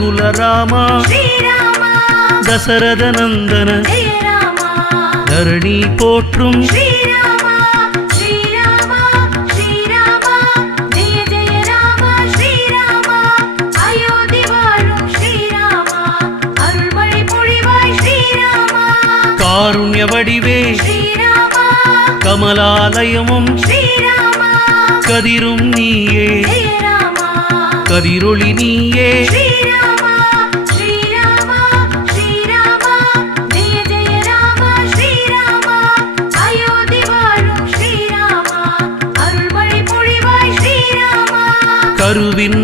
ரகுகுல ராமா ஸ்ரீராமா தசரத நந்தன ஜெய ராமா தரணி போற்றும் ஸ்ரீராமா ஸ்ரீராமா ஸ்ரீராமா ஜெய ஜெய ராமா ஸ்ரீராமா அயோத்தி வாழும் ஸ்ரீராமா அருள்மழை பொழிவாய் ஸ்ரீராமா காருண்ய வடிவே ஸ்ரீராமா கமலாலயமும் ஸ்ரீராமா கதிரும் நீயே ஜெய ராமா கதிரொளி நீயே ஸ்ரீராமா ஸ்ரீராமா ஸ்ரீராமா ஜெய ஜெய ராமா ஸ்ரீராமா அயோத்தி வாழும் ஸ்ரீராமா அருள்மழை பொழிவாய் ஸ்ரீராமா கருவின்